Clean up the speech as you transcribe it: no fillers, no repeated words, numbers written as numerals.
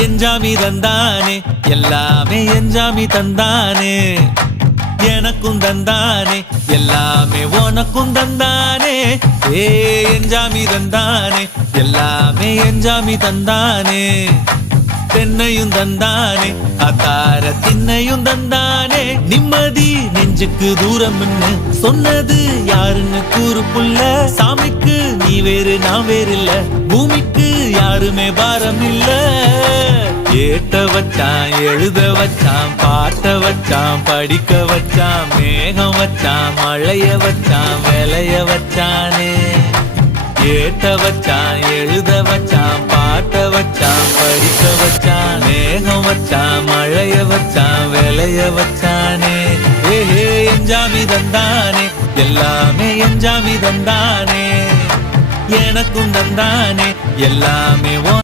எஞ்சாமி தந்தானே எல்லாமே எஞ்சாமி தந்தானே எனக்கும் தந்தானே எல்லாமே உனக்கும் தந்தானே ஏ எஞ்சாமி தந்தானே எல்லாமே எஞ்சாமி தந்தானே தென்னையும் தந்தானே அத்தார திண்ணையும் தந்தானே நிம்மதி நெஞ்சுக்கு தூரம் சொன்னது யாருன்னு கூறு புள்ள சாமிக்கு நீ வேறு நான் வேறு இல்ல பூமிக்கு யாருமே பாரம் இல்ல ஏட்ட வச்சான் எழுத வச்சான் பாட்ட வச்சான் படிக்க வச்சான் மேகம் வச்சான் மழைய வச்சான் விளைய வச்சானே ஏட்ட வச்சான் எழுத வச்சான் பாட்ட வச்சான் படிக்க வச்சான் மேகம் வச்சான் மழைய வச்சான் விளைய வச்சானே ஏஹே எஞ்சாமி தந்தானே எல்லாமே எஞ்சாமி தந்தானே எனக்கும் தந்தானே எல்லாமே